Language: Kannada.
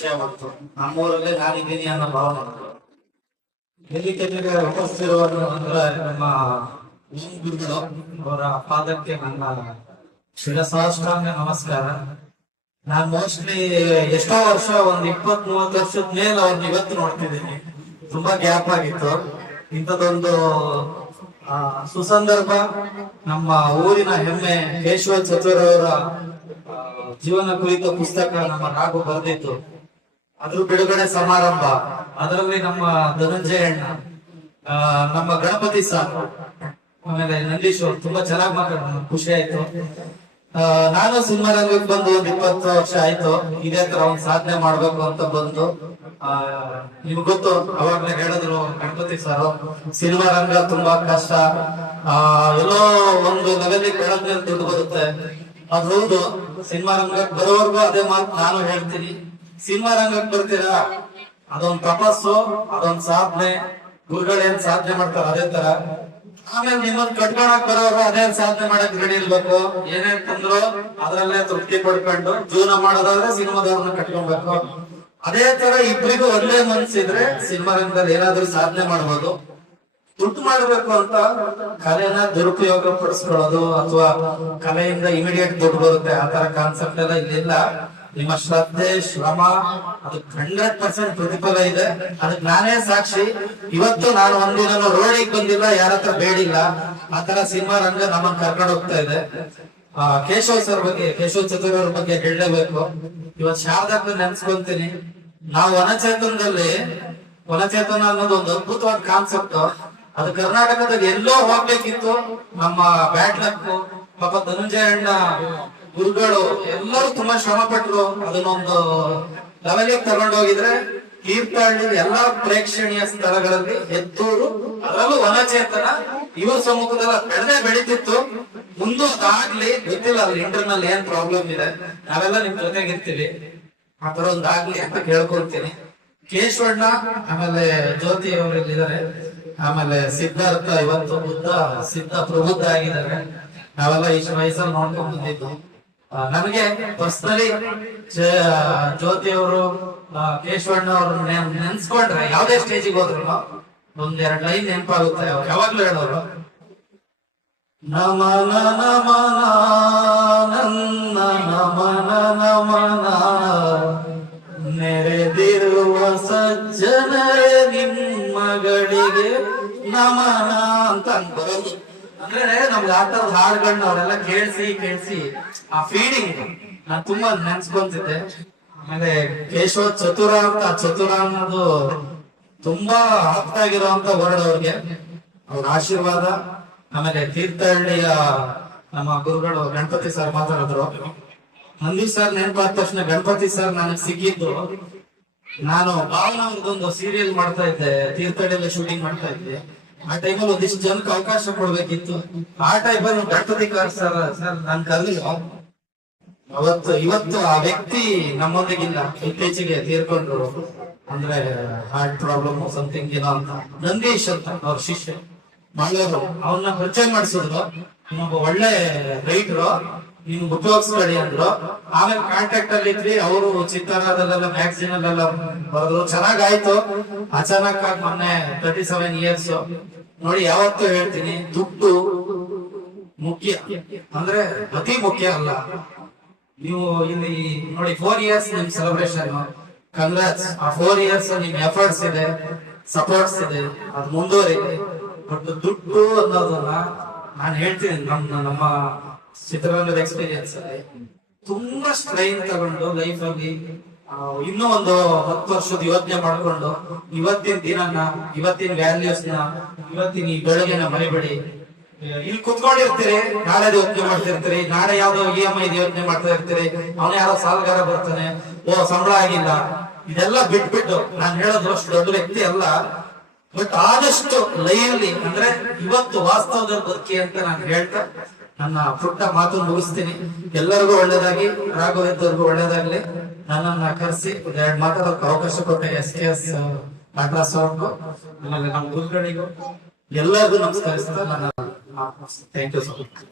ವಿಷಯ ಬಂತು. ನಮ್ಮೂರಲ್ಲೇ ನಾನಿದ್ದೀನಿ ಅನ್ನೋ ಭಾವನೆ ಬಂತು. ವೇದಿಕೆಗೆ ಉಪಸ್ಥಿತಿರುವ ಅಂದ್ರೆ ನಮ್ಮ ಗುರುಗಳು ಅವರ ಪಾದಕ್ಕೆ ನನ್ನ ಶಿರಸಾಷ್ಟಾಂಗ ನಮಸ್ಕಾರ. ನಾನ್ ಮೋಸ್ಟ್ಲಿ ಎಷ್ಟೋ ವರ್ಷ, ಒಂದ್ 20-30 ವರ್ಷದ ಮೇಲೆ ಅವ್ರನ್ನ ಇವತ್ತು ನೋಡ್ತಿದ್ದೀನಿ. ತುಂಬಾ ಗ್ಯಾಪ್ ಆಗಿತ್ತು. ಇಂಥದ್ದೊಂದು ಸುಸಂದರ್ಭ, ನಮ್ಮ ಊರಿನ ಹೆಮ್ಮೆ ಕೇಶವ ಚತುರವರ ಜೀವನ ಕುರಿತ ಪುಸ್ತಕ ನಮ್ಮ ರಾಘು ಬರೆದಿತ್ತು. ಅದ್ರ ಬಿಡುಗಡೆ ಸಮಾರಂಭ, ಅದರಲ್ಲಿ ನಮ್ಮ ಧನಂಜಯ ಅಣ್ಣ, ನಮ್ಮ ಗಣಪತಿ ಸರ್, ಆಮೇಲೆ ನಂದೀಶ್ ಅವರು ತುಂಬಾ ಚೆನ್ನಾಗಿ ಮಾತಾಡೋಣ, ಖುಷಿ ಆಯ್ತು. ನಾನು ಸಿನಿಮಾ ರಂಗಕ್ಕೆ ಬಂದು 20 ವರ್ಷ ಆಯ್ತು. ಇದೇ ತರ ಒಂದ್ ಸಾಧನೆ ಮಾಡ್ಬೇಕು ಅಂತ ಬಂದು, ನಿಮ್ಗೆ ಗೊತ್ತು, ಅವಾಗ್ಲೇ ಹೇಳಿದ್ರು ಗಣಪತಿ ಸರ್, ಸಿನಿಮಾ ರಂಗ ತುಂಬಾ ಕಷ್ಟ, ಎಲ್ಲೋ ಒಂದು ಲೆವೆಲ್ ಬೆಳೆದ್ಮೇಲೆ ದುಡ್ಡು ಬರುತ್ತೆ. ಅದು ಹೌದು. ಸಿನಿಮಾ ರಂಗಕ್ಕೆ ಬರೋವರೆಗೂ ಅದೇ ಮಾತು ನಾನು ಹೇಳ್ತೀನಿ. ಸಿನಿಮಾ ರಂಗಕ್ಕೆ ಬರ್ತೀರಾ, ಅದೊಂದ್ ತಪಸ್ಸು, ಅದೊಂದ್ ಸಾಧನೆ. ಗುರುಗಳೇನ್ ಸಾಧನೆ ಮಾಡ್ತಾರ ಅದೇ ತರ. ಆಮೇಲೆ ನಿಮ್ಮನ್ನ ಕಟ್ಕೊಳಕ್ ಬರೋರು ಅದೇ ಸಾಧನೆ ಮಾಡಕ್ ರೆಡಿ ಇರ್ಬೇಕು. ಏನೇ ತಂದ್ರು ಅದ್ರಲ್ಲೇ ತೃಪ್ತಿ ಪಡ್ಕೊಂಡು ಜೀವನ ಮಾಡೋದಾದ್ರೆ ಸಿನಿಮಾದವ್ರನ್ನ ಕಟ್ಕೊಬೇಕು. ಅದೇ ತರ ಇಬ್ಬರಿಗೂ ಒಂದೇ ಮನ್ಸಿದ್ರೆ ಸಿನಿಮಾ ರಂಗದಲ್ಲಿ ಏನಾದ್ರೂ ಸಾಧನೆ ಮಾಡ್ಬೋದು. ದುಡ್ಡು ಮಾಡ್ಬೇಕು ಅಂತ ಕಲೆನ ದುರುಪಯೋಗ ಪಡಿಸ್ಕೊಳ್ಳೋದು ಅಥವಾ ಕಲೆಯಿಂದ ಇಮಿಡಿಯೇಟ್ ದುಡ್ಡು ಬರುತ್ತೆ, ಆ ತರ ಕಾನ್ಸೆಪ್ಟ್ ಎಲ್ಲ ಇಲ್ಲಿಲ್ಲ. ನಿಮ್ಮ ಶ್ರದ್ಧೆ, ಶ್ರಮ, ಅದಕ್ಕೆ 100% ಪ್ರತಿಫಲ ಇದೆ. ಅದಕ್ಕೆ ನಾನೇ ಸಾಕ್ಷಿ. ಇವತ್ತು ನಾನು ಒಂದಿನ ರೋಡಿಗೆ ಬಂದಿಲ್ಲ, ಯಾರ ಹತ್ರ ಬೇಡಿಲ್ಲ. ಆ ತರ ಸಿನಿಮಾ ರಂಗ ನಮ್ಮನ್ನ ಕರ್ಕೊಂಡು ಹೋಗ್ತಾ ಇದೆ. ಕೇಶವ್ ಸರ್ ಬಗ್ಗೆ, ಕೇಶವ್ ಚತುರ್ ಅವ್ರ ಬಗ್ಗೆ ಹೇಳಲೇಬೇಕು. ಇವತ್ತು ಶಾರದಕ್ಕೆ ನೆನ್ಸ್ಕೊಂತೀನಿ. ನಾವು ವನಚೇತನ ಅನ್ನೋದು ಒಂದು ಅದ್ಭುತವಾದ ಕಾನ್ಸೆಪ್ಟ್. ಅದು ಕರ್ನಾಟಕದಾಗ ಎಲ್ಲೋ ಹೋಗ್ಬೇಕಿತ್ತು. ನಮ್ಮ ಬ್ಯಾಟ್ಲಕ್ಕು ಪಾಪ ಧನಂಜಯ ಅಣ್ಣ ಗುರುಗಳು ಎಲ್ಲರೂ ತುಂಬಾ ಶ್ರಮ ಪಟ್ರು. ಅದನ್ನೊಂದು ಲೆವೆಲ್ಗೆ ತಗೊಂಡೋಗಿದ್ರೆ ತೀರ್ಥಹಳ್ಳಿ ಎಲ್ಲಾ ಪ್ರೇಕ್ಷಣೀಯ ಸ್ಥಳಗಳಲ್ಲಿ ಎತ್ತೂರು, ಅದರಲ್ಲೂ ವನಚೇತನ ಇವ್ರ ಸಮ್ಮುಖದಲ್ಲಿ ಬೆಳೆದೇ ಬೆಳೀತಿತ್ತು. ಮುಂದೆ ಅದಾಗ್ಲಿ, ಗೊತ್ತಿಲ್ಲ ಅಲ್ಲಿ ಇಂಟರ್ನಲ್ ಏನ್ ಪ್ರಾಬ್ಲಮ್ ಇದೆ, ನಾವೆಲ್ಲ ನಿಮ್ ಜೊತೆಗಿರ್ತೀವಿ. ಆ ತರ ಒಂದಾಗ್ಲಿ ಅಂತ ಕೇಳ್ಕೊಳ್ತೀನಿ. ಕೇಶವಣ್ಣ, ಆಮೇಲೆ ಜ್ಯೋತಿ ಅವರಿದ್ದಾರೆ, ಆಮೇಲೆ ಸಿದ್ಧಾರ್ಥ ಇವತ್ತು ಸಿದ್ಧ ಪ್ರಬುದ್ಧ ಆಗಿದ್ದಾರೆ. ನಾವೆಲ್ಲ ಇಷ್ಟು ವಯಸ್ಸಲ್ಲಿ ನೋಡ್ಕೊಂಡ್ ಬಂದಿದ್ದು. ನನಗೆ ಪರ್ಸನಲಿ ಜ್ಯೋತಿ ಅವರು, ಕೇಶವಣ್ಣ ಅವರು ನೆನ್ಸ್ಕೊಂಡ್ರೆ ಯಾವ್ದೇ ಸ್ಟೇಜಿಗೆ ಹೋದ್ರು 1-2 ಲೈನ್ ನೆನಪಾಗುತ್ತೆ. ಅವ್ರು ಯಾವಾಗ್ಲೂ ಹೇಳೋರು, ನಮನ ನಮನ ನನ್ನ ನಮನ ನಮನ, ನೆರೆದಿರುವ ಸಜ್ಜನರೇ ನಿಮ್ಮಗಳಿಗೆ ನಮನ ಅಂತ ಬರೋದು. ಅಂದ್ರೆ ನಮ್ಗೆ ಆ ತರದ ಹಾಡುಗಳನ್ನ ಅವರೆಲ್ಲ ಕೇಳಿಸಿ ಆ ಫೀಲಿಂಗ್ ನಾನ್ ತುಂಬಾ ನೆನ್ಸ್ಕೊಂತಿದ್ದೆ. ಆಮೇಲೆ ಕೇಶವ ಚತುರ ಅಂತ, ಚತುರ ಅನ್ನೋದು ತುಂಬಾ ಆಪ್ತಾಗಿರುವಂತ ವರ್ಡ್ ಅವ್ರಿಗೆ. ಅವ್ರ ಆಶೀರ್ವಾದ. ಆಮೇಲೆ ತೀರ್ಥಹಳ್ಳಿಯ ನಮ್ಮ ಗುರುಗಳು ಗಣಪತಿ ಸರ್ ಮಾತಾಡಿದ್ರು. ನಂದೀಶ್ ಸರ್ ನೆನಪಾದ ತಕ್ಷಣ ಗಣಪತಿ ಸರ್ ನನಗೆ ಸಿಕ್ಕಿದ್ದು, ನಾನು ಭಾವನಾ ಅವ್ರದ್ದೊಂದು ಸೀರಿಯಲ್ ಮಾಡ್ತಾ ಇದ್ದೆ, ತೀರ್ಥಹಳ್ಳಿಯಲ್ಲಿ ಶೂಟಿಂಗ್ ಮಾಡ್ತಾ ಇದ್ದೆ. ಆ ಟೈಮಲ್ಲಿ ಒಂದಿಷ್ಟು ಜನಕ್ಕೆ ಅವಕಾಶ ಕೊಡ್ಬೇಕಿತ್ತು. ಆ ಟೈಮಲ್ಲಿ ಗಣಪತಿ ಸರ್ ನಾನು ಕರೆದಿಲ್ಲ. ಇವತ್ತು ಆ ವ್ಯಕ್ತಿ ನಮ್ಮೊಂದಿಗಿಲ್ಲ, ಇತ್ತೀಚೆಗೆ ತೀರ್ಕೊಂಡ್ರು. ಅಂದ್ರೆ ಹಾರ್ಟ್ ಪ್ರಾಬ್ಲಮ್ ಸಮಥಿಂಗ್ ಏನೋ ಅಂತ. ನಂದೀಶ್ ಅಂತ ಅವ್ರ ಶಿಷ್ಯ ಮಾಡೋರು, ಅವನ್ನ ಪರಿಚಯ ಮಾಡಿಸಿದ್ರು. ಇನ್ನೊಬ್ಬ ಒಳ್ಳೆ ರೈಟ್ರು, ನೀನು ಉಪಯೋಗಿಸ್ಬೇಡಿ ಅಂದ್ರು. ಆಮೇಲೆ ಕಾಂಟ್ಯಾಕ್ಟ್ ಅಲ್ಲಿ ಇದ್ರಿ. ಅವರು ಚಿತ್ರದಲ್ಲೆಲ್ಲ ಮ್ಯಾಗ್ಝಿನ್ ಅಲ್ಲೆಲ್ಲ ಬರೆದ್ರು, ಚೆನ್ನಾಗಾಯ್ತು. ಅಚಾನಕ್ ಆಗಿ ಮೊನ್ನೆ 37 ಇಯರ್ಸ್ ನೋಡಿ. ಯಾವತ್ತೂ ಹೇಳ್ತೀನಿ, ದುಡ್ಡು ಮುಖ್ಯ ಅಂದ್ರೆ ಅತಿ ಮುಖ್ಯ ಅಲ್ಲ. ನೀವು ಇಲ್ಲಿ ನೋಡಿ 4 ಇಯರ್ಸ್ ನಿಮ್ ಸೆಲೆಬ್ರೇಷನ್, ಕಂಗ್ರಾಟ್ಸ್. ಆ 4 ಇಯರ್ಸ್ ನಿಮ್ ಎಫರ್ಟ್ಸ್ ಇದೆ, ಸಪೋರ್ಟ್ಸ್ ಇದೆ, ಅದು ಮುಂದುವರಿದೆ. ಬಟ್ ದುಡ್ಡು ಅನ್ನೋದನ್ನ ನಾನು ಹೇಳ್ತೀನಿ, ನಮ್ಮ ಚಿತ್ರರಂಗದ ಎಕ್ಸ್ಪೀರಿಯನ್ಸ್ ಅಲ್ಲಿ ತುಂಬಾ ಸ್ಟ್ರೈನ್ ತಗೊಂಡು ಲೈಫ್ ಅಲ್ಲಿ ಇನ್ನೂ ಒಂದು 10 ವರ್ಷದ ಯೋಚನೆ ಮಾಡ್ಕೊಂಡು ಇವತ್ತಿನ ದಿನನ, ಇವತ್ತಿನ ವ್ಯಾಲ್ಯೂಸ್ ನ, ಇವತ್ತಿನ ಈ ಬೆಳಗ್ಗೆನ ಮರಿಬೇಡಿ. ಇಲ್ಲಿ ಕುತ್ಕೊಂಡಿರ್ತೀರಿ, ನಾಳೆ ಯೋಚನೆ ಮಾಡ್ತಿರ್ತೀರಿ, ನಾಳೆ ಯಾವ್ದೋ EMI ಯೋಚನೆ ಮಾಡ್ತಾ ಇರ್ತೀರಿ, ಅವನ ಯಾರೋ ಸಾಲಗಾರ ಬರ್ತಾನೆ, ಸಂಬಳ ಆಗಿಲ್ಲ. ಇದೆಲ್ಲ ಬಿಟ್ಬಿಟ್ಟು, ನಾನು ಹೇಳೋದು ಅಷ್ಟು ದೊಡ್ಡ ವ್ಯಕ್ತಿ ಅಲ್ಲ, ಬಟ್ ಆದಷ್ಟು ಲೈವ್ಲಿ ಅಂದ್ರೆ ಇವತ್ತು ವಾಸ್ತವದಲ್ಲಿ ಬದುಕಿ ಅಂತ ನಾನು ಹೇಳ್ತಾ ನನ್ನ ಪುಟ್ಟ ಮಾತು ಮುಗಿಸ್ತೀನಿ. ಎಲ್ಲರಿಗೂ ಒಳ್ಳೇದಾಗಿ, ರಾಘವೇಂದ್ರಗೂ ಒಳ್ಳೇದಾಗ್ಲಿ. ನನ್ನನ್ನ ಕರೆಸಿ 2 ಮಾತಾಡೋಕೆ ಅವಕಾಶ ಕೊಟ್ಟ SKS ಅಲ್ಟ್ರಾಸೌಂಡ್, ಆಮೇಲೆ ನಮ್ಮ ಗುರುಗಳಿಗೂ ಎಲ್ಲರಿಗೂ ನಮಸ್ಕರಿಸ್ತಾ ನನ್ನ ಥ್ಯಾಂಕ್ ಯು ಸೊ ಮಚ್.